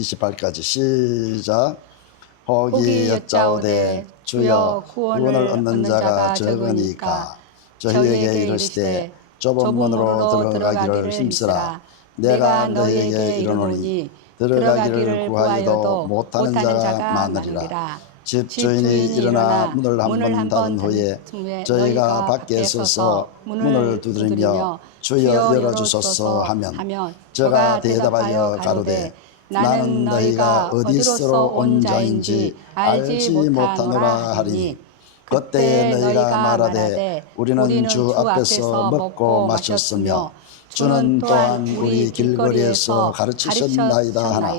28까지 시작. 혹이 여짜오되 주여 구원을 얻는 자가 적으니까 저희에게 이르시되 좁은 문으로 들어가기를 힘쓰라. 내가 너희에게 이르노니 들어가기를 구하여도 못하는 자가 많으리라. 집주인이 일어나 문을 한 번 닫은 후에 저희가 밖에 서서 문을 두드리며 주여 열어주소서 하면 저가 대답하여 가로되 나는 너희가 어디서로 온 자인지 알지 못하노라 하리니 그때 너희가 말하되 우리는 주 앞에서 먹고 마셨으며 주는 또한 우리 길거리에서 가르치셨나이다 하나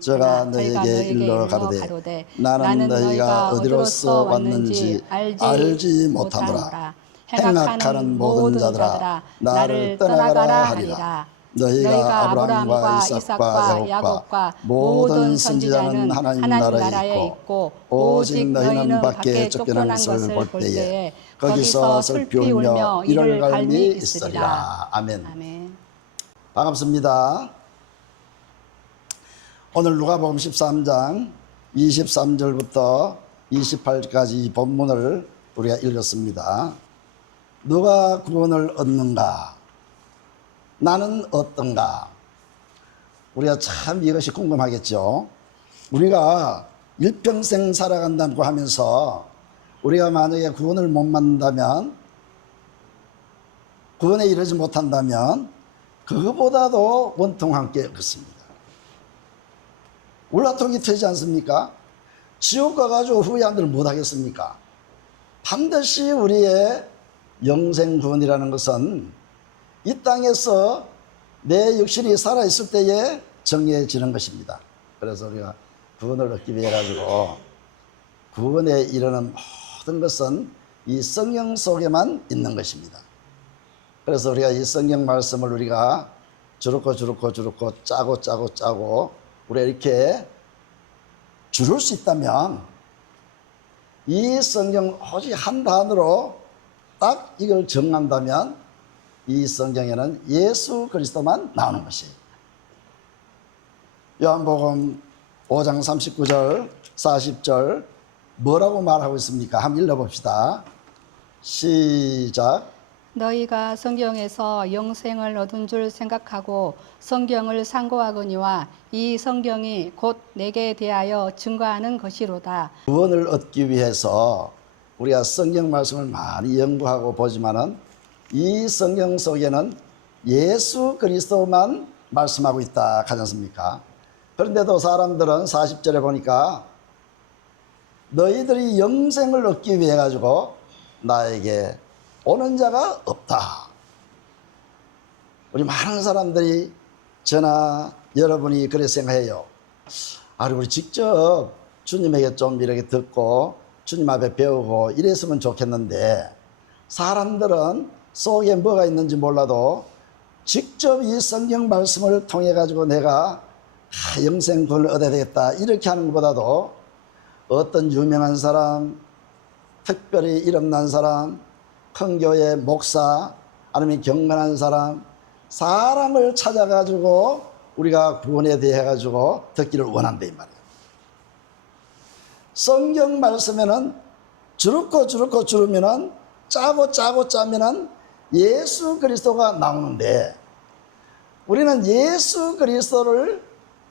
저가 너희에게 일러 가로되 나는 너희가 어디로서 왔는지 알지 못하노라. 행악하는 모든 자들아 나를 떠나가라 하리라. 너희가 아브라함과 이삭과 야곱과 모든 선지자는 하나님 나라에 있고 오직 너희는 밖에 쫓겨난 것을 볼 때에 거기서 슬피 울며 이를 갈미 있으리라. 아멘. 아멘. 반갑습니다. 오늘 누가복음 13장 23절부터 28절까지 본문을 우리가 읽었습니다. 누가 구원을 얻는가? 나는 어떤가? 우리가 참 이것이 궁금하겠죠. 우리가 일평생 살아간다고 하면서 우리가 만약에 구원을 못 만든다면, 구원에 이르지 못한다면 그거보다도 원통한 게 없습니다. 울라통이 트지 않습니까? 지옥 가가지고 후회한들 못하겠습니까? 반드시 우리의 영생 구원이라는 것은 이 땅에서 내 육신이 살아있을 때에 정해지는 것입니다. 그래서 우리가 구원을 얻기 위해 가지고 구원에 이르는 모든 것은 이 성경 속에만 있는 것입니다. 그래서 우리가 이 성경 말씀을 우리가 주룩고 짜고 우리가 이렇게 줄일 수 있다면 이 성경 오직 한 단어로 딱 이걸 정한다면 이 성경에는 예수 그리스도만 나오는 것이에요. 요한복음 5장 39절 40절 뭐라고 말하고 있습니까? 한번 읽어봅시다. 시작. 너희가 성경에서 영생을 얻은 줄 생각하고 성경을 상고하거니와 이 성경이 곧 내게 대하여 증거하는 것이로다. 구원을 얻기 위해서 우리가 성경 말씀을 많이 연구하고 보지만은 이 성경 속에는 예수 그리스도만 말씀하고 있다 하지 않습니까? 그런데도 사람들은 40절에 보니까 너희들이 영생을 얻기 위해 가지고 나에게 오는 자가 없다. 우리 많은 사람들이 저나 여러분이 그렇게 생각해요. 우리 직접 주님에게 좀 이렇게 듣고 주님 앞에 배우고 이랬으면 좋겠는데 사람들은 속에 뭐가 있는지 몰라도 직접 이 성경 말씀을 통해 가지고 내가 영생 구원을 얻어야 되겠다 이렇게 하는 것보다도 어떤 유명한 사람, 특별히 이름난 사람, 큰 교회 목사 아니면 경건한 사람, 사람을 찾아가지고 우리가 구원에 대해 가지고 듣기를 원한다 이 말이에요. 성경 말씀에는 줄으면은 짜면은 예수 그리스도가 나오는데 우리는 예수 그리스도를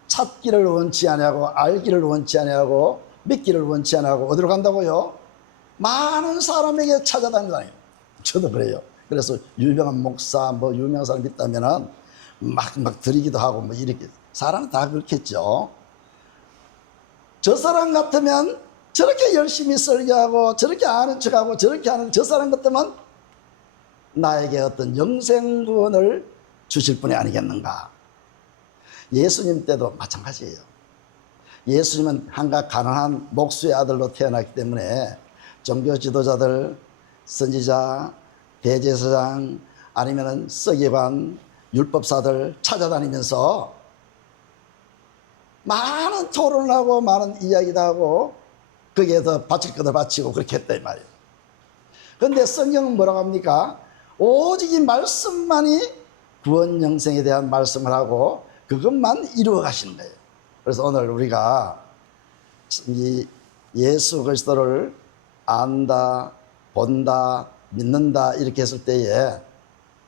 찾기를 원치 아니하고 알기를 원치 아니하고 믿기를 원치 아니하고 어디로 간다고요? 많은 사람에게 찾아다닌다. 저도 그래요. 그래서 유명한 목사 유명한 사람 있다면은 막 드리기도 하고 이렇게 사람은 다 그렇겠죠. 저 사람 같으면 저렇게 열심히 설교하고 저렇게 아는 척하고 저렇게 하는 저 사람 같으면 나에게 어떤 영생 구원을 주실 분이 아니겠는가. 예수님 때도 마찬가지예요. 예수님은 한갓 가난한 목수의 아들로 태어났기 때문에 종교 지도자들, 선지자, 대제사장 아니면 서기관, 율법사들 찾아다니면서 많은 토론을 하고 많은 이야기도 하고 거기에 더 바칠 것도 바치고 그렇게 했다 이 말이에요. 그런데 성경은 뭐라고 합니까? 오직 이 말씀만이 구원 영생에 대한 말씀을 하고 그것만 이루어 가시는 거예요. 그래서 오늘 우리가 이 예수 그리스도를 안다, 본다, 믿는다 이렇게 했을 때에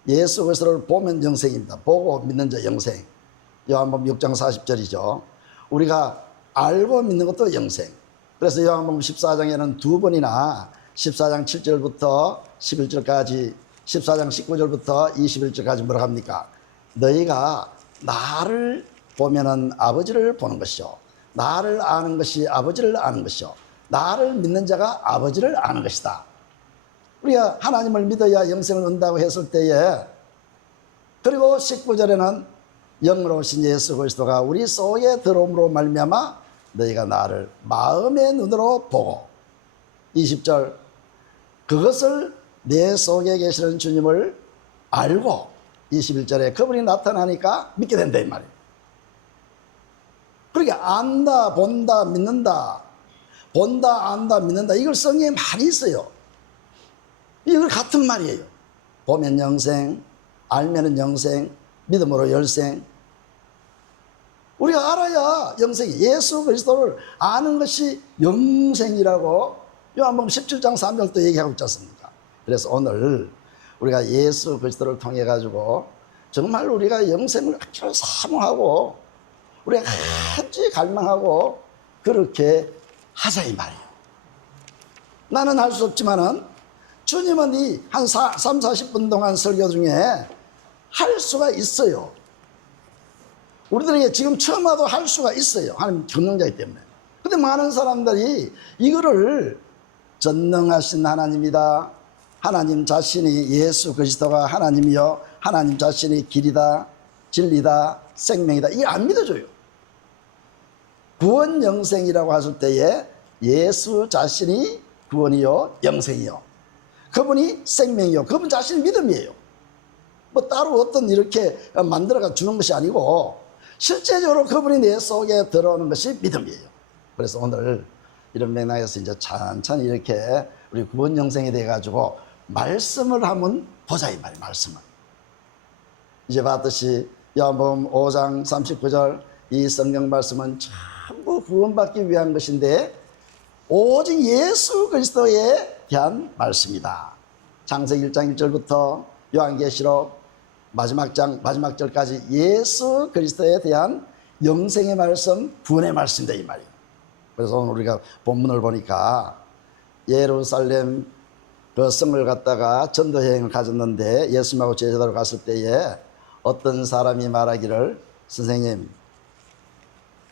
예수 그리스도를 보면 영생입니다. 보고 믿는 자 영생. 요한복음 6장 40절이죠. 우리가 알고 믿는 것도 영생. 그래서 요한복음 14장에는 두 번이나 14장 7절부터 11절까지 14장 19절부터 21절까지 뭐라고 합니까? 너희가 나를 보면은 아버지를 보는 것이요, 나를 아는 것이 아버지를 아는 것이요, 나를 믿는 자가 아버지를 아는 것이다. 우리가 하나님을 믿어야 영생을 얻는다고 했을 때에, 그리고 19절에는 영으로 오신 예수 그리스도가 우리 속에 들어옴으로 말미암아 너희가 나를 마음의 눈으로 보고, 20절 그것을 내 속에 계시는 주님을 알고, 21절에 그분이 나타나니까 믿게 된다 이 말이에요. 그러니까 안다, 본다, 믿는다, 본다, 안다, 믿는다, 이걸 성경에 많이 있어요. 이걸 같은 말이에요. 보면 영생, 알면은 영생, 믿음으로 열생. 우리가 알아야 영생이, 예수 그리스도를 아는 것이 영생이라고 요한복음 17장 3절도 얘기하고 있지 않습니까? 그래서 오늘 우리가 예수 그리스도를 통해 가지고 정말 우리가 영생을 아주 사모하고 우리가 간절히 갈망하고 그렇게 하자 이 말이에요. 나는 할 수 없지만은 주님은 이 한 3, 40분 동안 설교 중에 할 수가 있어요. 우리들에게 지금 처음 와도 할 수가 있어요. 하나님 전능자이기 때문에. 근데 많은 사람들이 이거를 전능하신 하나님이다, 하나님 자신이 예수 그리스도가 하나님이요, 하나님 자신이 길이다, 진리다, 생명이다, 이게 안 믿어줘요. 구원 영생이라고 하실 때에 예수 자신이 구원이요 영생이요, 그분이 생명이요, 그분 자신이 믿음이에요. 뭐 따로 어떤 이렇게 만들어가 주는 것이 아니고 실제적으로 그분이 내 속에 들어오는 것이 믿음이에요. 그래서 오늘 이런 맥락에서 이제 천천히 이렇게 우리 구원 영생에 대해 가지고 말씀을 한번 보자 이 말이에요. 말씀을 이제 봤듯이 요한복음 5장 39절 이 성경 말씀은 전부 구원받기 위한 것인데 오직 예수 그리스도에 대한 말씀이다. 창세기 1장 1절부터 요한계시록 마지막 장 마지막 절까지 예수 그리스도에 대한 영생의 말씀, 구원의 말씀이다 이 말이에요. 그래서 오늘 우리가 본문을 보니까 예루살렘 그 성을 갔다가 전도 여행을 가졌는데 예수님하고 제자도로 갔을 때에 어떤 사람이 말하기를, 선생님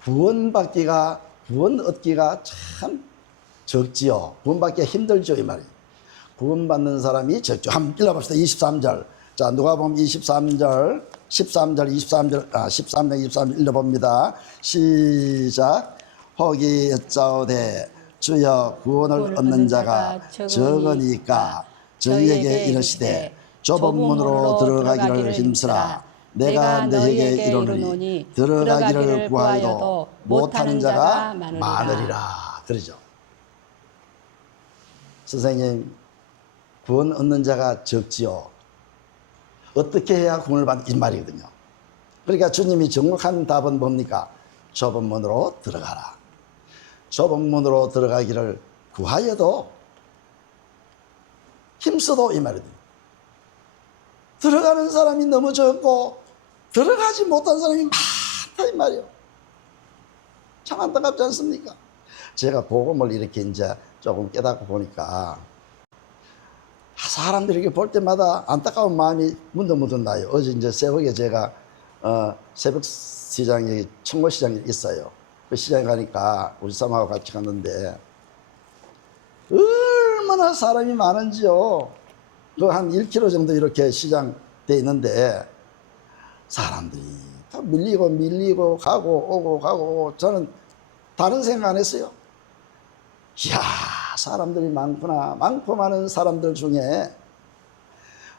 구원 얻기가 참 적지요, 구원받기가 힘들죠 이 말이에요. 구원받는 사람이 적죠. 한번 읽어봅시다. 23절. 자, 누가복음 23절 13절 23절 읽어봅니다. 시작. 혹이 여짜오되 주여 구원을 얻는 자가 적으니까 저희에게 이르시되 좁은 문으로 들어가기를 힘쓰라. 내가 너희에게 이르노니 들어가기를 구하여도 못하는 자가 많으리라. 그러죠. 선생님 구원 얻는 자가 적지요. 어떻게 해야 구원을 받는 이 말이거든요. 그러니까 주님이 정확한 답은 뭡니까? 좁은 문으로 들어가라. 좁은 문으로 들어가기를 구하여도 힘써도 이 말이거든요. 들어가는 사람이 너무 적고 들어가지 못한 사람이 많다 이 말이에요. 참 안타깝지 않습니까? 제가 복음을 이렇게 이제 조금 깨닫고 보니까 사람들이 이렇게 볼 때마다 안타까운 마음이 문득문득 나요. 어제 이제 새벽에 제가 새벽 시장에 청고시장에 있어요. 그 시장에 가니까 우리 사람하고 같이 갔는데 얼마나 사람이 많은지요. 그 한 1km 정도 이렇게 시장 돼 있는데 사람들이 다 밀리고 가고 오고 저는 다른 생각 안 했어요. 이야, 사람들이 많구나. 많고 많은 사람들 중에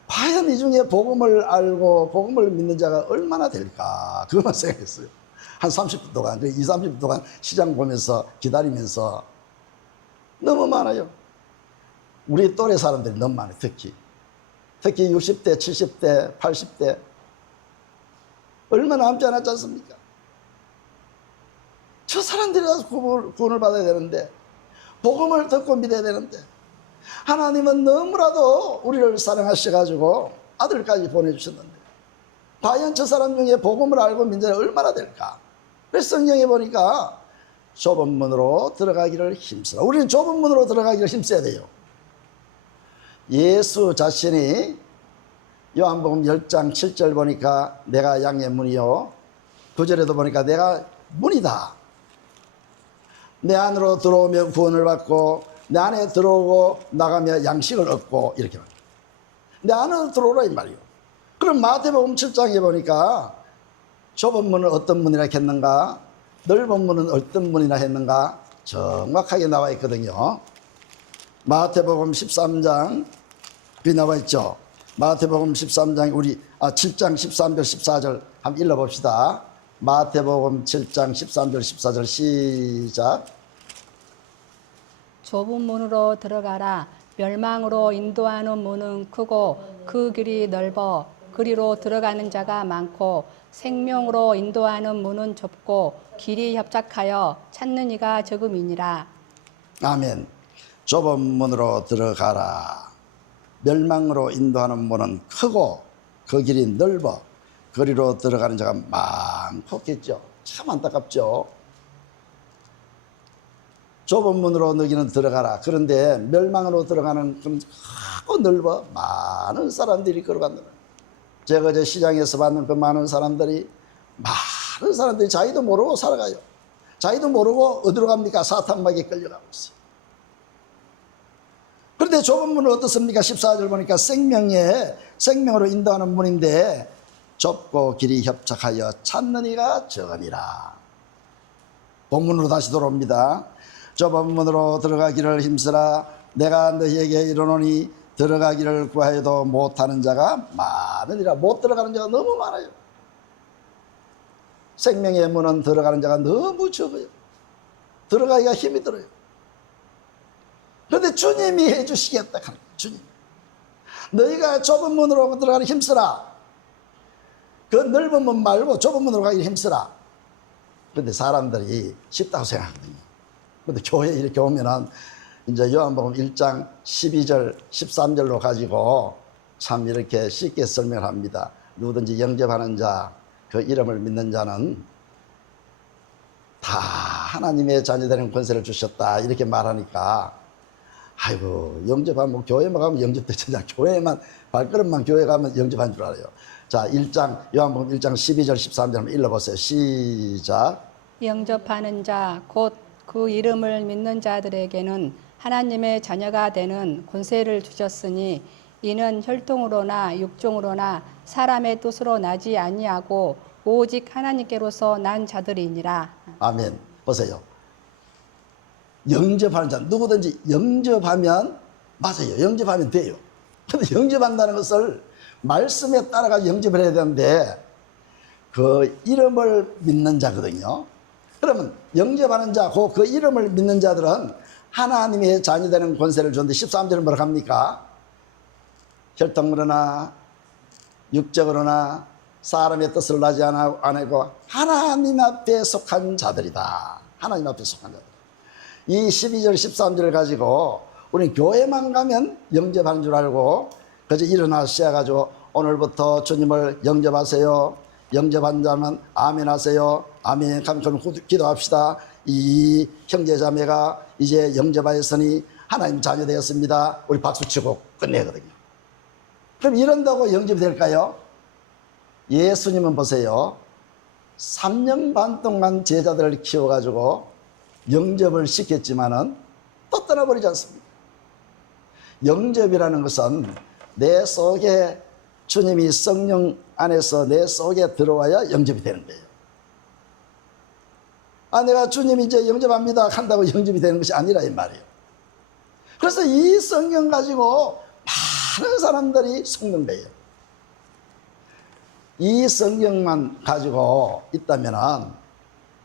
과연 이 중에 복음을 알고 복음을 믿는 자가 얼마나 될까, 그것만 생각했어요. 한 30분 동안, 20, 30분 동안 시장 보면서 기다리면서 너무 많아요. 우리 또래 사람들이 너무 많아요. 특히 60대, 70대, 80대 얼마 남지 않았지 않습니까? 저 사람들이 다 구원을 받아야 되는데, 복음을 듣고 믿어야 되는데, 하나님은 너무나도 우리를 사랑하셔가지고 아들까지 보내주셨는데, 과연 저 사람 중에 복음을 알고 믿는 자가 얼마나 될까? 그래서 성경에 보니까 좁은 문으로 들어가기를 힘쓰라. 우리는 좁은 문으로 들어가기를 힘써야 돼요. 예수 자신이 요한복음 10장 7절 보니까 내가 양의 문이요, 9절에도 보니까 내가 문이다. 내 안으로 들어오면 구원을 받고 내 안에 들어오고 나가며 양식을 얻고, 이렇게 말해요. 내 안으로 들어오라 이 말이요. 그럼 마태복음 7장에 보니까 좁은 문은 어떤 문이라 했는가, 넓은 문은 어떤 문이라 했는가 정확하게 나와 있거든요. 마태복음 13장 여기 나와 있죠. 마태복음 13장 7장 13절 14절 한번 읽어봅시다. 마태복음 7장 13절 14절 시작. 좁은 문으로 들어가라. 멸망으로 인도하는 문은 크고 그 길이 넓어 그리로 들어가는 자가 많고, 생명으로 인도하는 문은 좁고 길이 협착하여 찾는 이가 적음이니라. 아멘. 좁은 문으로 들어가라. 멸망으로 인도하는 문은 크고 그 길이 넓어 그리로 들어가는 자가 많겠죠. 참 안타깝죠. 좁은 문으로 너희는 들어가라. 그런데 멸망으로 들어가는 건 크고 넓어 많은 사람들이 걸어간다. 제가 어제 시장에서 봤는 그 많은 사람들이 자기도 모르고 살아가요. 자기도 모르고 어디로 갑니까? 사탄막에 끌려가고 있어요. 그런데 좁은 문은 어떻습니까? 14절 보니까 생명으로 인도하는 문인데 좁고 길이 협착하여 찾는 이가 적으니라. 본문으로 다시 돌아옵니다. 좁은 문으로 들어가기를 힘쓰라. 내가 너희에게 이르노니 들어가기를 구하여도 못하는 자가 많으니라. 못 들어가는 자가 너무 많아요. 생명의 문은 들어가는 자가 너무 적어요. 들어가기가 힘이 들어요. 그런데 주님이 해주시겠다. 주님, 너희가 좁은 문으로 들어가기 힘쓰라. 그 넓은 문 말고 좁은 문으로 가기 힘쓰라. 그런데 사람들이 쉽다고 생각하거든요. 그런데 교회에 이렇게 오면은 이제 요한복음 1장 12절 13절로 가지고 참 이렇게 쉽게 설명을 합니다. 누구든지 영접하는 자, 그 이름을 믿는 자는 다 하나님의 자녀되는 권세를 주셨다, 이렇게 말하니까, 아이고, 영접하면 교회만 가면 영접되잖아. 교회만, 발걸음만 교회 가면 영접한 줄 알아요. 자, 요한복음 1장 12절 13절 한번 읽어보세요. 시작. 영접하는 자, 곧 그 이름을 믿는 자들에게는 하나님의 자녀가 되는 권세를 주셨으니, 이는 혈통으로나 육종으로나 사람의 뜻으로 나지 아니하고 오직 하나님께로서 난 자들이니라. 아멘. 보세요. 영접하는 자, 누구든지 영접하면, 맞아요. 영접하면 돼요. 근데 영접한다는 것을 말씀에 따라가 영접을 해야 되는데, 그 이름을 믿는 자거든요. 그러면 영접하는 자, 그 이름을 믿는 자들은 하나님의 자녀되는 권세를 줬는데, 13절은 뭐라고 합니까? 혈통으로나 육적으로나 사람의 뜻을 나지 않고 하나님 앞에 속한 자들이다. 하나님 앞에 속한 자들. 이 12절 13절을 가지고 우리는 교회만 가면 영접하는 줄 알고 그저 일어나 시작해가지고 오늘부터 주님을 영접하세요. 영접한 자면 아멘 하세요. 아멘. 그럼 기도합시다. 이 형제자매가 이제 영접하였으니 하나님 자녀 되었습니다. 우리 박수치고 끝내거든요. 그럼 이런다고 영접이 될까요? 예수님은 보세요. 3년 반 동안 제자들을 키워가지고 영접을 시켰지만은 또 떠나버리지 않습니다. 영접이라는 것은 내 속에 주님이 성령 안에서 내 속에 들어와야 영접이 되는 거예요. 내가 주님 이제 영접합니다 한다고 영접이 되는 것이 아니라 이 말이에요. 그래서 이 성경 가지고 많은 사람들이 속는 거예요. 이 성경만 가지고 있다면은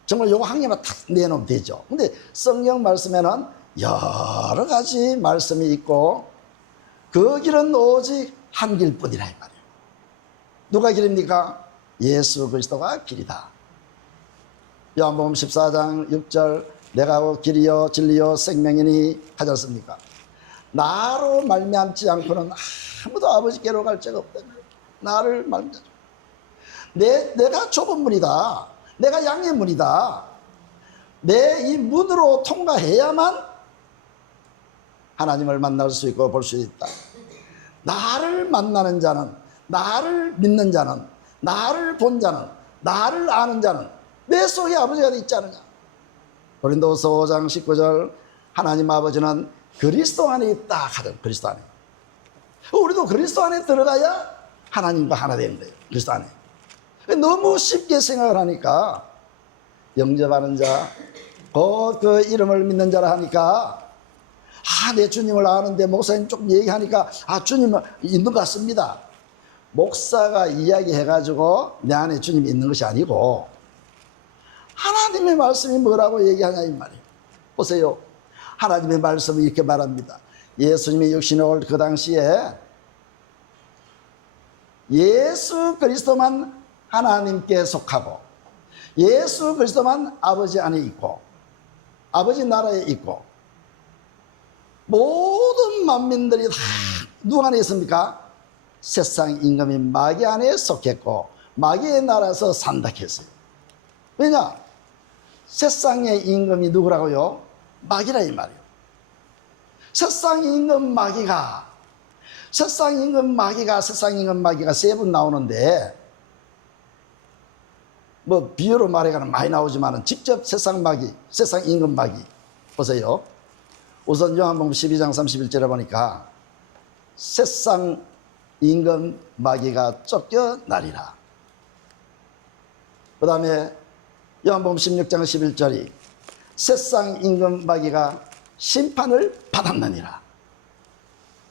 정말 요거 한 개만 딱 내놓으면 되죠. 근데 성경 말씀에는 여러 가지 말씀이 있고 그 길은 오직 한 길뿐이라 이 말이에요. 누가 길입니까? 예수 그리스도가 길이다. 요한복음 14장 6절 내가 길이요 진리요 생명이니 하지 않습니까? 나로 말미암지 않고는 아무도 아버지께로 갈 자가 없다. 나를 말미암지. 내가 좁은 문이다. 내가 양의 문이다. 내 이 문으로 통과해야만 하나님을 만날 수 있고 볼 수 있다. 나를 만나는 자는, 나를 믿는 자는, 나를 본 자는, 나를 아는 자는 내 속에 아버지가 있지 않느냐. 고린도서 5장 19절 하나님 아버지는 그리스도 안에 있다 하던 그리스도 안에. 우리도 그리스도 안에 들어가야 하나님과 하나 되는 거예요. 그리스도 안에. 너무 쉽게 생각을 하니까 영접하는 자, 곧 그 이름을 믿는 자라 하니까 내 주님을 아는데 목사님 조금 얘기하니까 주님은 있는 것 같습니다. 목사가 이야기해가지고 내 안에 주님이 있는 것이 아니고 하나님의 말씀이 뭐라고 얘기하냐 이 말이에요. 보세요. 하나님의 말씀이 이렇게 말합니다. 예수님이 육신에 올 그 당시에 예수 그리스도만 하나님께 속하고 예수 그리스도만 아버지 안에 있고 아버지 나라에 있고 모든 만민들이 다 누구 안에 있습니까? 세상 임금이 마귀 안에 속했고 마귀의 나라에서 산다 했어요. 왜냐? 세상의 임금이 누구라고요? 마귀라 이 말이에요. 세상 임금 마귀가 세상 임금 마귀가 세 분 나오는데 뭐 비유로 말해가는 많이 나오지만 직접 세상 마귀, 세상 임금 마귀 보세요. 우선 요한복음 12장 31절에 보니까 세상 임금 마귀가 쫓겨나리라. 그 다음에 요한복음 16장 11절이 세상 임금 마귀가 심판을 받았느니라.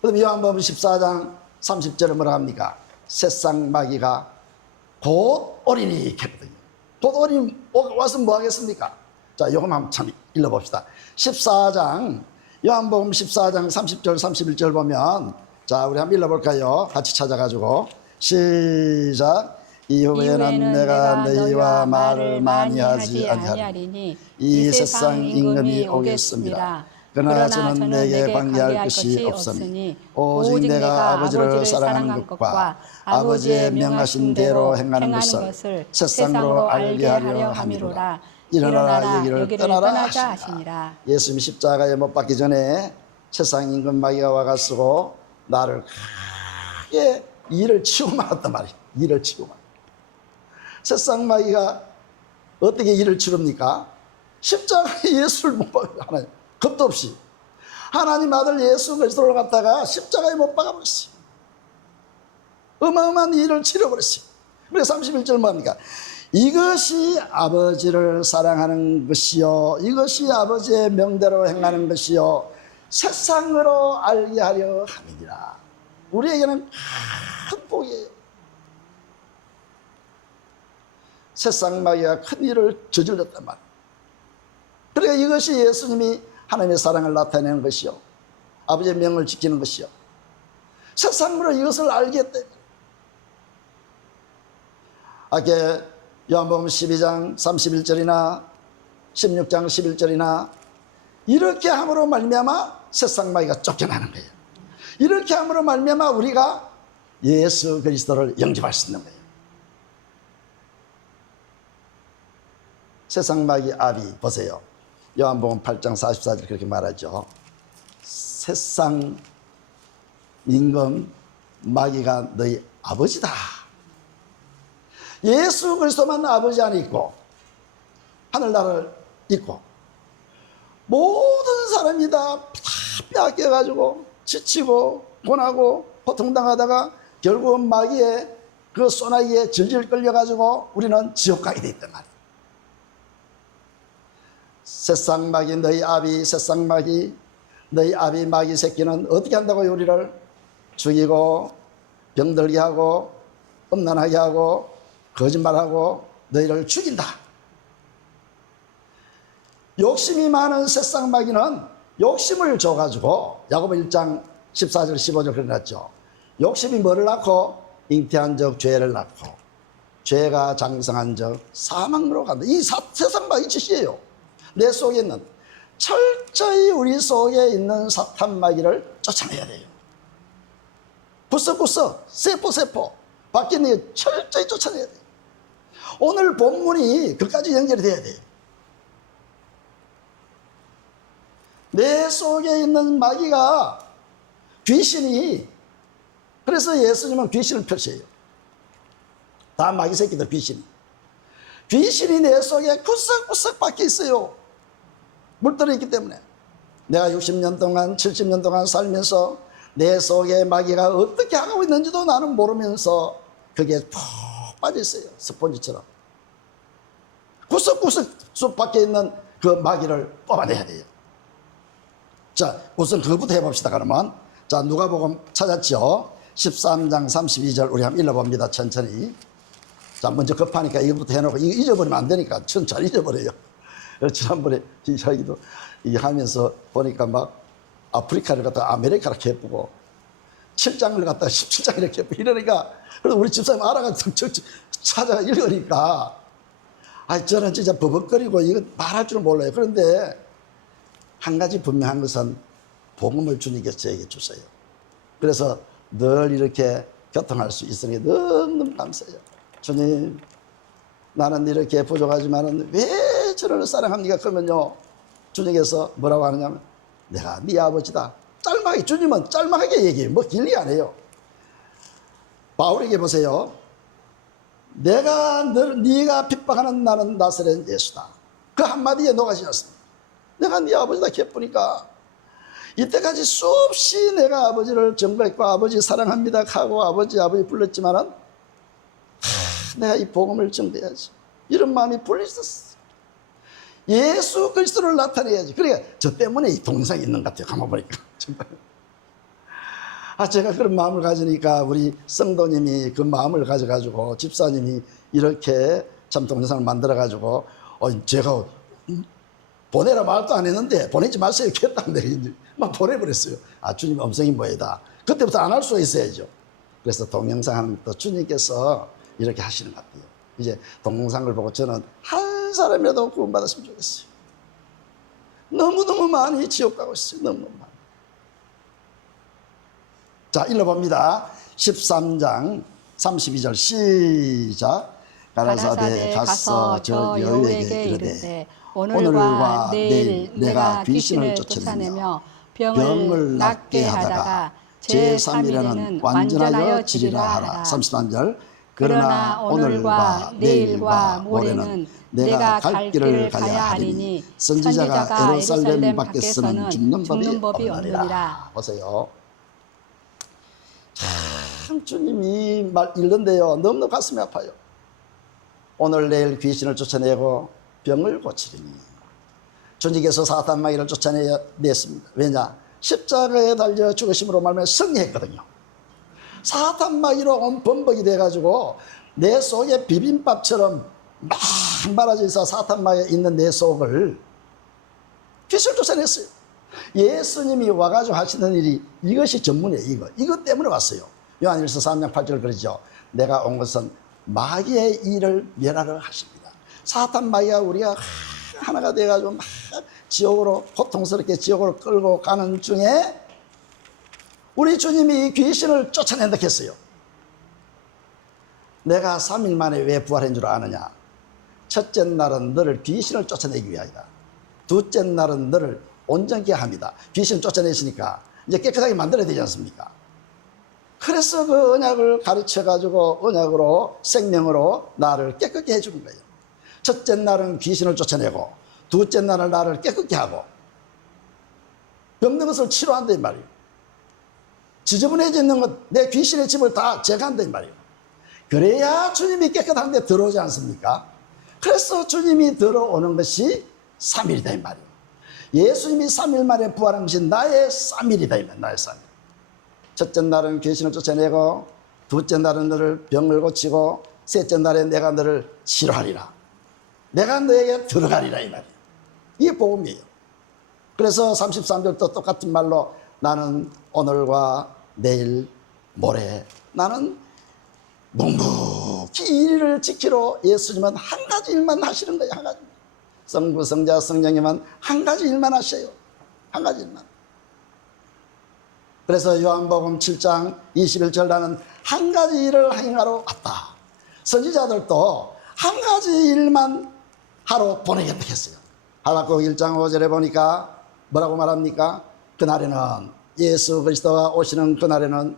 그 다음에 요한복음 14장 30절에 뭐라 합니까? 세상 마귀가 곧 어린이 캐거든요. 곧 어린이 와서 뭐 하겠습니까? 자, 요거 한번 참 읽어봅시다. 14장 요한복음 14장 30절 31절 보면 자 우리 한번 읽어볼까요? 같이 찾아가지고 시작. 이후에는 내가 너희와 말을 많이 하지 아니하리니 이 세상 임금이 오겠습니다. 그러나 저는 내게 관계할 것이 없으니 오직 내가 아버지를 사랑하는 것과 아버지의 명하신 대로 행하는 것을 세상으로 알게 하려 함이로라. 일어나라 여기를 떠나라 하시니라. 예수님이 십자가에 못 박기 전에 세상 임금 마귀가 와가지고 나를 크게 일을 치고 말았단 말이에요. 일을 치고 말. 세상 마귀가 어떻게 일을 치릅니까? 십자가에 예수를 못 박아요. 하나님 겁도 없이 하나님 아들 예수 그리스도를 갖다가 십자가에 못 박아버렸어요. 어마어마한 일을 치러버렸어요. 그래서 31절 뭐합니까? 이것이 아버지를 사랑하는 것이요 이것이 아버지의 명대로 행하는 것이요 세상으로 알게 하려 함이니라. 우리에게는 큰 복이에요. 세상 마귀가 큰 일을 저질렀단 말이에요. 그러니까 이것이 예수님이 하나님의 사랑을 나타내는 것이요 아버지의 명을 지키는 것이요 세상으로 이것을 알게 했다. 아까 요한복음 12장 31절이나 16장 11절이나 이렇게 함으로 말미암아 세상 마귀가 쫓겨나는 거예요. 이렇게 함으로 말미암아 우리가 예수 그리스도를 영접할 수 있는 거예요. 세상 마귀 아비 보세요. 요한복음 8장 44절 그렇게 말하죠. 세상 임금 마귀가 너희 아버지다. 예수 그리스도만 아버지 안에 있고 하늘나라를 있고 모든 사람이 다 빼앗겨가지고 지치고 고나고 고통당하다가 결국은 마귀의 그 소나기에 질질 끌려가지고 우리는 지옥 가게 돼 있단 말이에요. 세상 마귀 너희 아비 세상 마귀 너희 아비 마귀 새끼는 어떻게 한다고요? 우리를 죽이고 병들게 하고 음란하게 하고 거짓말하고 너희를 죽인다. 욕심이 많은 세상 마귀는 욕심을 줘가지고 야고보 1장 14절 15절 그래놨죠. 욕심이 뭐를 낳고 잉태한 적 죄를 낳고 죄가 장성한 적 사망으로 간다. 이 세상 마귀 짓이에요. 내 속에 있는 철저히 우리 속에 있는 사탄 마귀를 쫓아내야 돼요. 구석구석 세포 밖에 있는 철저히 쫓아내야 돼요. 오늘 본문이 그까지 연결이 돼야 돼요. 내 속에 있는 마귀가 귀신이, 그래서 예수님은 귀신을 표시해요. 다 마귀 새끼들 귀신이 내 속에 구석구석 박혀 있어요. 물들어 있기 때문에. 내가 60년 동안 70년 동안 살면서 내 속에 마귀가 어떻게 하고 있는지도 나는 모르면서 그게 푹 빠져 있어요. 스폰지처럼 구석구석 박혀 있는 그 마귀를 뽑아내야 돼요. 자, 우선 그것부터 해봅시다. 그러면 자, 누가복음 찾았죠? 13장 32절 우리 한번 읽어봅니다. 천천히. 자, 먼저 급하니까 이것부터 해놓고 이거 잊어버리면 안 되니까 잘 잊어버려요. 지난번에 이야기도 하면서 보니까 막 아프리카를 갖다가 아메리카로 해쁘고 7장을 갖다가 17장 이렇게 해쁘고 이러니까, 그래서 우리 집사님 알아가지고 찾아가 읽으니까 저는 진짜 버벅거리고 이거 말할 줄 몰라요. 그런데 한 가지 분명한 것은 복음을 주님께서 저에게 주세요. 그래서 늘 이렇게 교통할 수 있으니 너무너무 감사해요. 주님, 나는 이렇게 부족하지만은 왜 저를 사랑합니까? 그러면요, 주님께서 뭐라고 하느냐면 내가 네 아버지다. 짤막하게, 주님은 짤막하게 얘기해요. 뭐 길게 안 해요. 바울에게 보세요. 네가 핍박하는 나는 나사렛 예수다. 그 한마디에 녹아지지 않습니다. 내가 네 아버지다 기쁘니까. 이때까지 수없이 내가 아버지를 정거했고 아버지 사랑합니다 하고 아버지 불렀지만은 내가 이 복음을 전해야지. 이런 마음이 불리셨어. 예수 그리스도를 나타내야지. 그러니까 저 때문에 이 동영상이 있는 것 같아요. 가만 보니까. 제가 그런 마음을 가지니까 우리 성도님이 그 마음을 가져가지고 집사님이 이렇게 참 동영상을 만들어가지고 제가 보내라 말도 안 했는데 보내지 마세요. 켰다는데 막 보내버렸어요. 주님 음성이 뭐이다. 그때부터 안 할 수가 있어야죠. 그래서 동영상 하는 것도 주님께서 이렇게 하시는 것 같아요. 이제 동영상을 보고 저는 한 사람이라도 구원받았으면 좋겠어요. 너무너무 많이 지옥 가고 있어요. 너무너무 많이. 자, 읽어봅니다. 13장 32절 시작. 가라사대 가서 저 여우에게 이르되 오늘과 내일 내가 귀신을 쫓아내며 병을 낫게 하다가 제3일에는 완전하여 지리라 하라. 33절. 그러나 오늘과 내일과 모레는 내가 갈 길을 가야 하리니 선지자가 예루살렘 밖에서는 죽는 법이 없느니라. 보세요. 참 주님이 말 읽는데요, 너무너무 가슴이 아파요. 오늘 내일 귀신을 쫓아내고 병을 고치리니. 주님께서 사탄 마귀를 쫓아냈습니다. 왜냐? 십자가에 달려 죽으심으로 말미암아 승리했거든요. 사탄 마귀로 온 범벅이 돼가지고 내 속에 비빔밥처럼 막 말아져 있어. 사탄 마귀에 있는 내 속을 귀신을 쫓아냈어요. 예수님이 와가지고 하시는 일이 이것이 전문이에요. 이것 때문에 왔어요. 요한일서 3장 8절 그러죠. 내가 온 것은 마귀의 일을 멸하러 하십니다. 사탄 마귀가 우리가 하나가 돼가지고 막 지옥으로, 고통스럽게 지옥으로 끌고 가는 중에 우리 주님이 귀신을 쫓아낸다 했어요. 내가 3일 만에 왜 부활한 줄 아느냐? 첫째 날은 너를 귀신을 쫓아내기 위하여다. 둘째 날은 너를 온전케 합니다. 귀신 쫓아내시니까 이제 깨끗하게 만들어야 되지 않습니까? 그래서 그 언약을 가르쳐가지고 언약으로 생명으로 나를 깨끗게 해주는 거예요. 첫째 날은 귀신을 쫓아내고 둘째 날은 나를 깨끗게 하고 병든 것을 치료한다 이 말이에요. 지저분해져 있는 것, 내 귀신의 짐을 다 제거한다 이 말이에요. 그래야 주님이 깨끗한 데 들어오지 않습니까? 그래서 주님이 들어오는 것이 3일이다 이 말이에요. 예수님이 3일 만에 부활한 것이 나의 3일이다 이 말이에요. 나의 3일. 첫째 날은 귀신을 쫓아내고 둘째 날은 너를 병을 고치고 셋째 날에 내가 너를 치료하리라. 내가 너에게 들어가리라 이 말이에요. 이게 복음이에요. 그래서 33절도 똑같은 말로 나는 오늘과 내일 모레 나는 묵묵히 묵묵히 이 일을 지키러 예수님은 한 가지 일만 하시는 거예요. 한 가지. 성부, 성자, 성령님은 한 가지 일만 하셔요. 한 가지 일만. 그래서 요한복음 7장 21절 나는 한 가지 일을 행하러 왔다. 선지자들도 한 가지 일만 하러 보내겠다 했어요. 하박국 1장 5절에 보니까 뭐라고 말합니까? 그날에는 예수 그리스도가 오시는 그날에는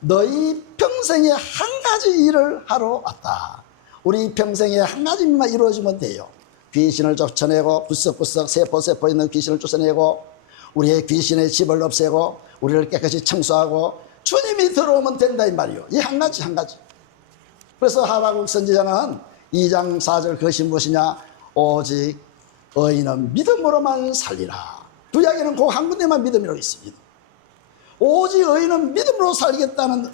너희 평생에 한 가지 일을 하러 왔다. 우리 평생에 한 가지 일만 이루어지면 돼요. 귀신을 쫓아내고 구석구석 세포 있는 귀신을 쫓아내고 우리의 귀신의 집을 없애고 우리를 깨끗이 청소하고 주님이 들어오면 된다 이 말이요. 이 한 가지 한 가지. 그래서 하박국 선지자는 2장 4절 그것이 무엇이냐? 오직 의인은 믿음으로만 살리라. 구약에는 그 한 군데만 믿음이라고 있습니다. 오직 의인은 믿음으로 살겠다는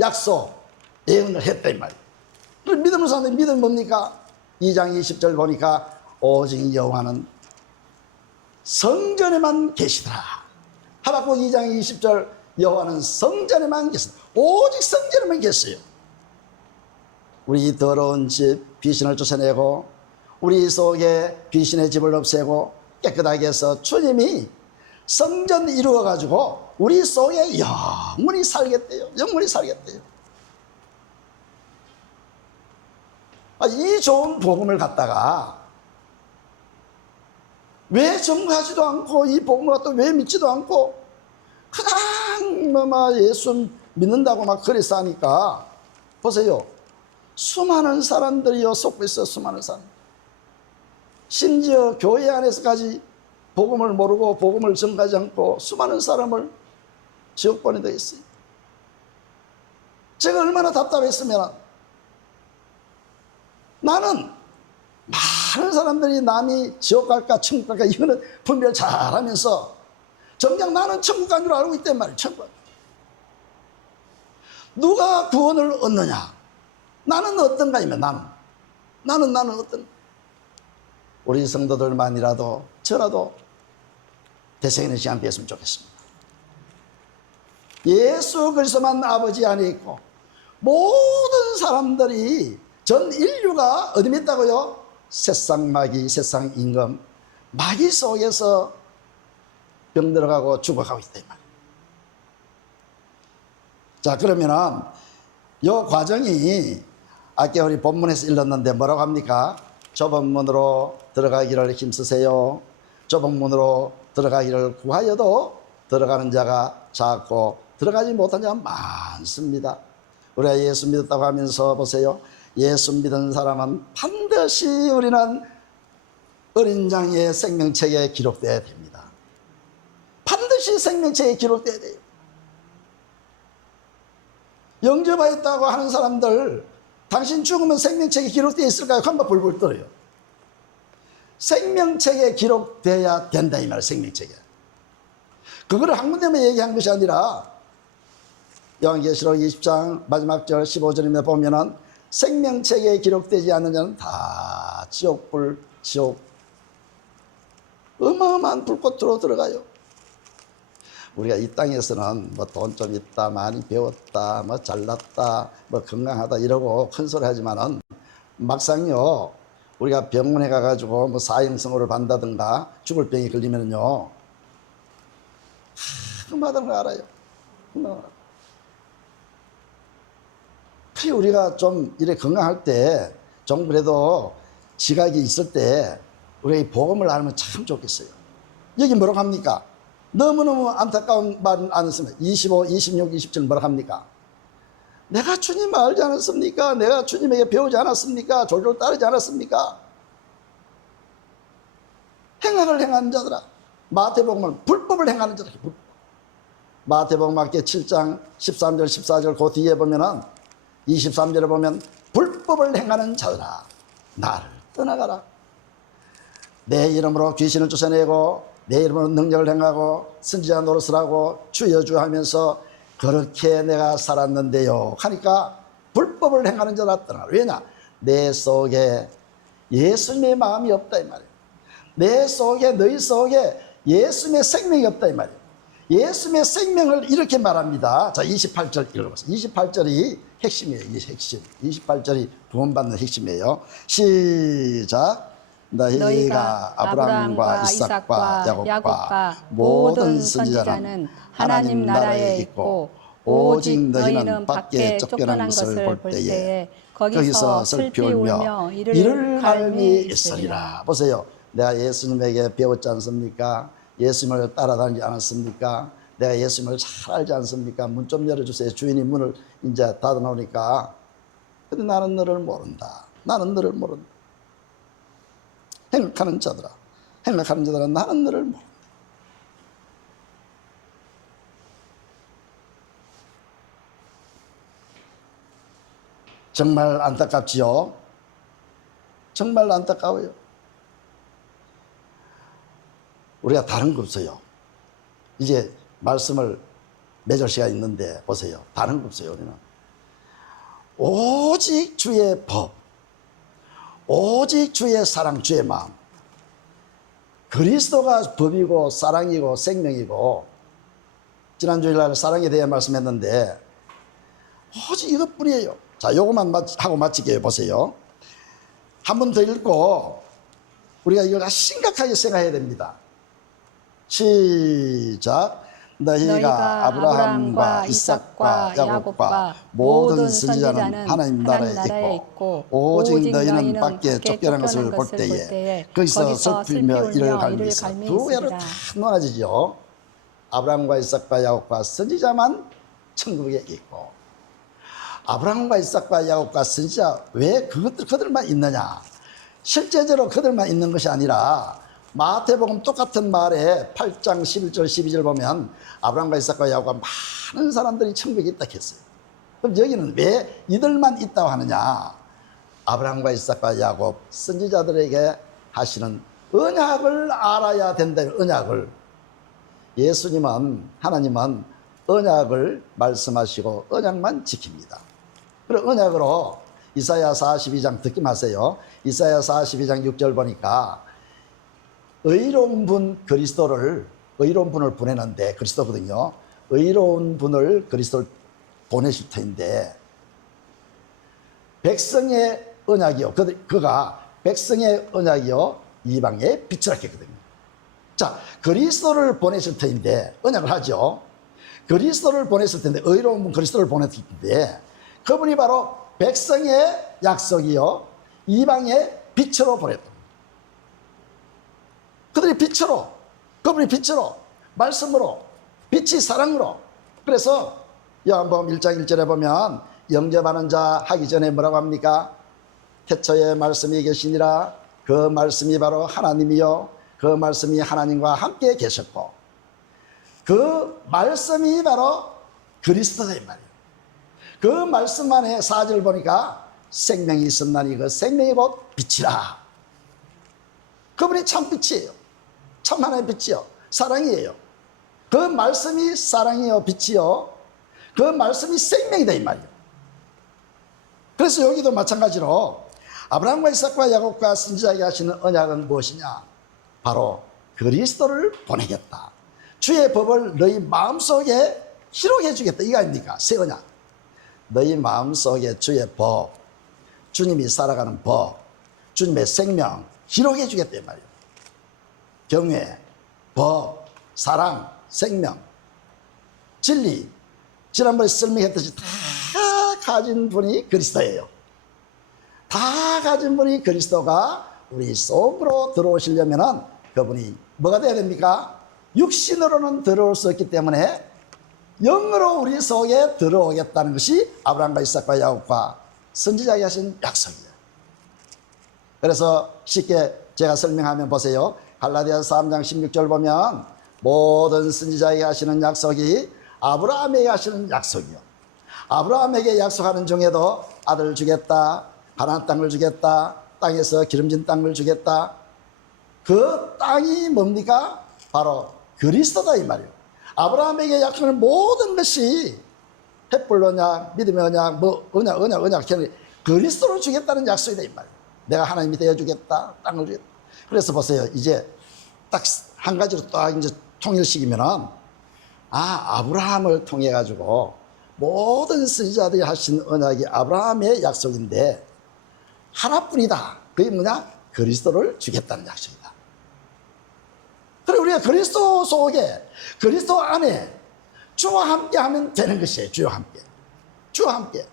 약속 예언을 했다 이 말이에요. 믿음으로 사는데 믿음 뭡니까? 2장 20절 보니까 오직 여호와는 성전에만 계시더라. 하박국 2장 20절 여호와는 성전에만 계시더라. 오직 성전에만 계세요. 우리 더러운 집 귀신을 쫓아내고 우리 속에 귀신의 집을 없애고 깨끗하게 해서 주님이 성전 이루어가지고 우리 속에 영원히 살겠대요. 영원히 살겠대요. 이 좋은 복음을 갖다가 왜 전가하지도 않고 이 복음을 갖다 왜 믿지도 않고 그냥 예수 믿는다고 막 그래서 하니까 보세요. 수많은 사람들이요 속고 있어요. 수많은 사람. 심지어 교회 안에서까지 복음을 모르고 복음을 전가하지 않고 수많은 사람을 지옥 보내다 했어요. 제가 얼마나 답답했으면 나는 많은 사람들이 남이 지옥 갈까 천국 갈까 이거는 분별 잘하면서 정작 나는 천국 간 줄 알고 있단 말이에요. 천국. 누가 구원을 얻느냐? 나는 어떤가 이면 나는 어떤 우리 성도들만이라도 저라도 되새기는 시간 되었으면 좋겠습니다. 예수 그리스도만 아버지 안에 있고 모든 사람들이 전 인류가 어디 있다고요? 세상 마귀, 세상 임금 마귀 속에서 병들어가고 죽어가고 있다 이 말이에요. 자, 그러면은 이 과정이 아까 우리 본문에서 읽었는데 뭐라고 합니까? 좁은 문으로 들어가기를 힘쓰세요. 좁은 문으로 들어가기를 구하여도 들어가는 자가 작고 들어가지 못한 자가 많습니다. 우리가 예수 믿었다고 하면서 보세요. 예수 믿은 사람은 반드시 우리는 어린 양의 생명책에 기록되어야 됩니다. 반드시 생명책에 기록되어야 돼요. 영접하였다고 하는 사람들 당신 죽으면 생명책에 기록되어 있을까요? 한번 불불 떨어요. 생명책에 기록되어야 된다 이 말이에요. 생명책에. 그거를 한 군데만 얘기한 것이 아니라 요한계시록 20장 마지막 절 15절에 보면은 생명책에 기록되지 않는 자는 다 지옥불, 지옥 어마어마한 불꽃으로 들어가요. 우리가 이 땅에서는 뭐 돈 좀 있다, 많이 배웠다, 뭐 잘났다, 뭐 건강하다 이러고 큰 소리 하지만은 막상요 우리가 병원에 가가지고 뭐 사형선고를 받는다든가 죽을 병이 걸리면은요 금마다는 거 알아요. 우리가 좀 이렇게 건강할 때 좀 그래도 지각이 있을 때 우리가 이 복음을 알면 참 좋겠어요. 여기 뭐라고 합니까? 너무너무 안타까운 말은 안 했습니다. 25, 26, 27 뭐라고 합니까? 내가 주님 알지 않았습니까? 내가 주님에게 배우지 않았습니까? 졸졸 따르지 않았습니까? 행악을 행하는 자들아. 마태복음은 불법을 행하는 자들아. 마태복음 7장 13절 14절 그 뒤에 보면은 23절에 보면 불법을 행하는 자들아 나를 떠나가라. 내 이름으로 귀신을 쫓아내고 내 이름으로 능력을 행하고 선지자 노릇을 하고 주여주 하면서 그렇게 내가 살았는데요 하니까 불법을 행하는 자라 떠나라. 왜냐? 내 속에 예수님의 마음이 없다 이 말이에요. 내 속에 너희 속에 예수님의 생명이 없다 이 말이에요. 예수님의 생명을 이렇게 말합니다. 자, 28절 읽어보세요. 28절이 핵심이에요. 이게 핵심. 28절이 구원받는 핵심이에요. 시작. 너희가 아브라함과 이삭과 야곱과 모든 선지자는 하나님 나라에 있고 오직 너희는 밖에 쫓겨난 것을 볼 때에 거기서 슬피 울며 이를 갈미 있으리라. 보세요. 내가 예수님에게 배웠지 않습니까? 예수님을 따라다니지 않았습니까? 내가 예수님을 잘 알지 않습니까? 문 좀 열어주세요. 주인이 문을 이제 닫아놓으니까. 근데 나는 너를 모른다. 나는 너를 모른다. 행악하는 자들아, 행악하는 자들아, 나는 너를 모른다. 정말 안타깝지요? 정말 안타까워요. 우리가 다른 거 없어요. 이제 말씀을 맺을 시간 있는데 보세요. 다른 거 없어요. 우리는 오직 주의 법, 오직 주의 사랑, 주의 마음. 그리스도가 법이고 사랑이고 생명이고, 지난 주일날 사랑에 대해 말씀했는데 오직 이것뿐이에요. 자, 요것만 하고 마칠게요. 보세요. 한 번 더 읽고 우리가 이걸 심각하게 생각해야 됩니다. 시작. 너희가 아브라함과 이삭과 야곱과 모든 선지자는 하나님 나라에 있고 오직 너희는 밖에 쫓겨난 것을 볼 때에 거기서 슬피며 이를 갈미서. 두 개로 다 놓아지죠. 아브라함과 이삭과 야곱과 선지자만 천국에 있고, 아브라함과 이삭과 야곱과 선지자 왜 그들만 있느냐? 실제적으로 그들만 있는 것이 아니라 마태복음 똑같은 말에 8장 11절 12절 보면 아브라함과 이삭과 야곱과 많은 사람들이 천국에 있다 했어요. 그럼 여기는 왜 이들만 있다고 하느냐? 아브라함과 이삭과 야곱 선지자들에게 하시는 언약을 알아야 된다. 언약을. 예수님은, 하나님은 언약을 말씀하시고 언약만 지킵니다. 그리고 언약으로 이사야 42장 듣기 마세요. 이사야 42장 6절 보니까 의로운 분 그리스도를, 의로운 분을 보내는데, 그리스도거든요. 의로운 분을 그리스도를 보내실 터인데 백성의 언약이요, 그가 백성의 언약이요 이방의 빛이라 했거든요. 자, 그리스도를 보내실 터인데, 언약을 하죠. 그리스도를 보냈을 텐데, 의로운 분 그리스도를 보냈을 텐데, 그분이 바로 백성의 약속이요 이방의 빛으로 보냈다. 그들이 빛으로, 그분이 빛으로, 말씀으로, 빛이 사랑으로. 그래서 요한복음 1장 1절에 보면 영접하는 자 하기 전에 뭐라고 합니까? 태초에 말씀이 계시니라. 그 말씀이 바로 하나님이요 그 말씀이 하나님과 함께 계셨고 그 말씀이 바로 그리스도다 이 말이에요. 그 말씀 안에 4절 보니까 생명이 있었나니 그 생명이 곧 빛이라. 그분이 참 빛이에요. 참 하나의 빛이요 사랑이에요. 그 말씀이 사랑이요 빛이요 그 말씀이 생명이다 이 말이에요. 그래서 여기도 마찬가지로 아브라함과 이삭과 야곱과 선지자에게 하시는 언약은 무엇이냐? 바로 그리스도를 보내겠다. 주의 법을 너희 마음속에 기록해 주겠다. 이거 아닙니까? 새 언약. 너희 마음속에 주의 법, 주님이 살아가는 법, 주님의 생명 기록해 주겠다 이 말이에요. 경외, 법, 사랑, 생명, 진리, 지난번에 설명했듯이 다 가진 분이 그리스도예요. 다 가진 분이 그리스도가 우리 속으로 들어오시려면은 그분이 뭐가 돼야 됩니까? 육신으로는 들어올 수 없기 때문에 영으로 우리 속에 들어오겠다는 것이 아브라함과 이삭과 야곱과 선지자에게 하신 약속이에요. 그래서 쉽게 제가 설명하면 보세요. 갈라디아서 3장 16절 보면 모든 선지자에게 하시는 약속이 아브라함에게 하시는 약속이요. 아브라함에게 약속하는 중에도 아들을 주겠다, 가나안 땅을 주겠다, 땅에서 기름진 땅을 주겠다. 그 땅이 뭡니까? 바로 그리스도다 이 말이에요. 아브라함에게 약속하는 모든 것이 햇불 언약, 믿음의 언약, 언약 그리스도를 주겠다는 약속이다 이 말이에요. 내가 하나님이 되어주겠다, 땅을 주겠다. 그래서 보세요. 이제 딱 한 가지로 딱 이제 통일시키면은 아브라함을 통해 가지고 모든 선지자들이 하신 언약이 아브라함의 약속인데 하나뿐이다. 그게 뭐냐? 그리스도를 주겠다는 약속이다. 그리고 우리가 그리스도 속에, 그리스도 안에 주와 함께 하면 되는 것이에요. 주와 함께. 주와 함께.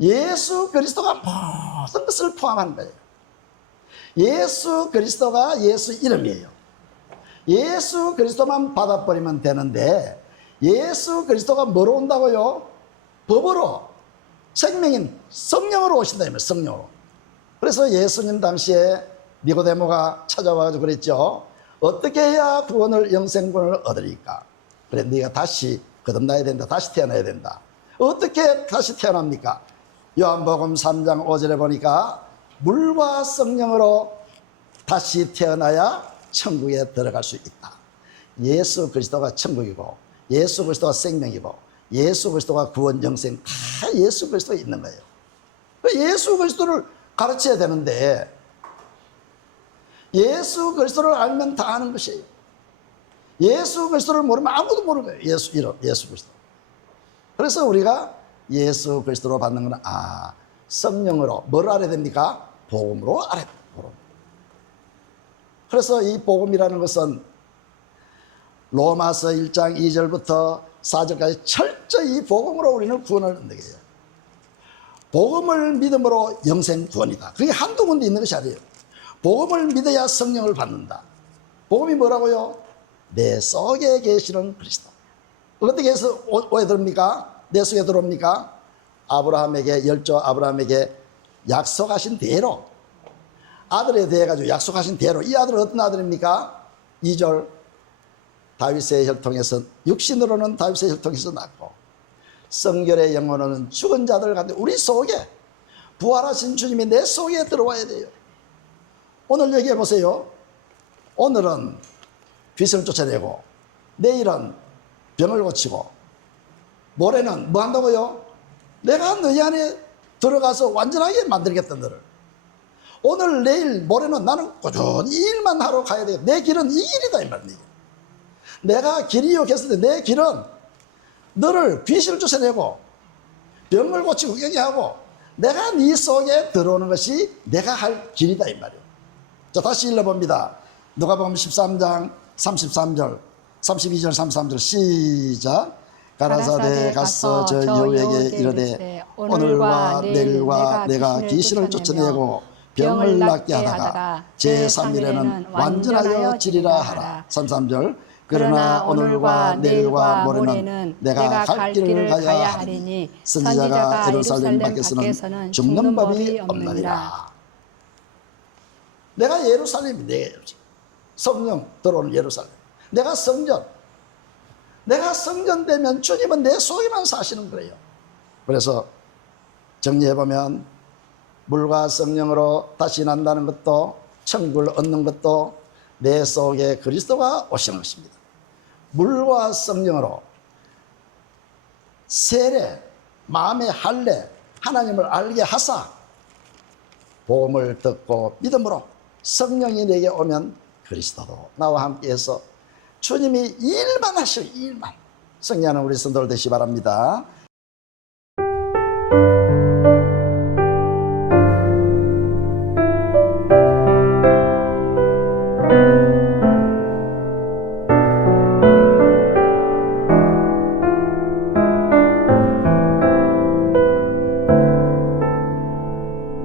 예수 그리스도가 모든 것을 포함하는 거예요. 예수 그리스도가 예수 이름이에요. 예수 그리스도만 받아버리면 되는데 예수 그리스도가 뭐로 온다고요? 법으로, 생명인 성령으로 오신다. 성령으로. 그래서 예수님 당시에 니고데모가 찾아와가지고 그랬죠. 어떻게 해야 구원을, 영생구원을 얻으리까? 그래, 네가 다시 거듭나야 된다. 다시 태어나야 된다. 어떻게 다시 태어납니까? 요한복음 3장 5절에 보니까 물과 성령으로 다시 태어나야 천국에 들어갈 수 있다. 예수 그리스도가 천국이고 예수 그리스도가 생명이고 예수 그리스도가 구원, 영생 다 예수 그리스도에 있는 거예요. 예수 그리스도를 가르쳐야 되는데 예수 그리스도를 알면 다 아는 것이에요. 예수 그리스도를 모르면 아무도 모르는 거예요. 예수 그리스도. 그래서 우리가 예수 그리스도로 받는 것은 성령으로 뭘 알아야 됩니까? 복음으로 알아야 됩니다. 그래서 이 복음이라는 것은 로마서 1장 2절부터 4절까지 철저히 복음으로 우리는 구원을 얻는 거예요. 복음을 믿음으로 영생 구원이다. 그게 한두 군데 있는 것이 아니에요. 복음을 믿어야 성령을 받는다. 복음이 뭐라고요? 내 속에 계시는 그리스도. 어떻게 해서 오해 들습니까? 내 속에 들어옵니까? 아브라함에게, 열조 아브라함에게 약속하신 대로, 아들에 대해 가지고 약속하신 대로, 이 아들은 어떤 아들입니까? 2절, 다윗의 혈통에서, 육신으로는 다윗의 혈통에서 났고 성결의 영혼은 죽은 자들 가운데 우리 속에 부활하신 주님이 내 속에 들어와야 돼요. 오늘 얘기해 보세요. 오늘은 귀신을 쫓아내고 내일은 병을 고치고 모레는 뭐 한다고요? 내가 너희 안에 들어가서 완전하게 만들겠다. 너를. 오늘 내일 모레는 나는 꾸준히 일만 하러 가야 돼. 내 길은 이 길이다 이 말이야. 내가 길이 욕했을 때 내 길은 너를 귀신을 쫓아내고 병을 고치고 경계하고 내가 네 속에 들어오는 것이 내가 할 길이다 이 말이에요. 자, 다시 읽어봅니다. 누가복음 13장 33절 32절 33절 시작. 가라사대 가서 저 여우에게 이르되 오늘과 내일과 내가 귀신을 쫓아내고 병을 낫게 하다가 제3일에는 완전하여 지리라 하라. 33절. 그러나 오늘과 내일과 모레는 내가 갈 길을 가야 하리니 선지자가 예루살렘 밖에서는 죽는 법이 없느니라. 내가 예루살렘이 내 예루살렘. 성령 들어오는 예루살렘. 내가 성전되면 주님은 내 속에만 사시는 거예요. 그래서 정리해보면 물과 성령으로 다시 난다는 것도 천국을 얻는 것도 내 속에 그리스도가 오시는 것입니다. 물과 성령으로 세례, 마음의 할례, 하나님을 알게 하사 복음을 듣고 믿음으로 성령이 내게 오면 그리스도도 나와 함께해서 주님이 일만 하시오. 일만. 승리하는 우리 성도들 되시 바랍니다.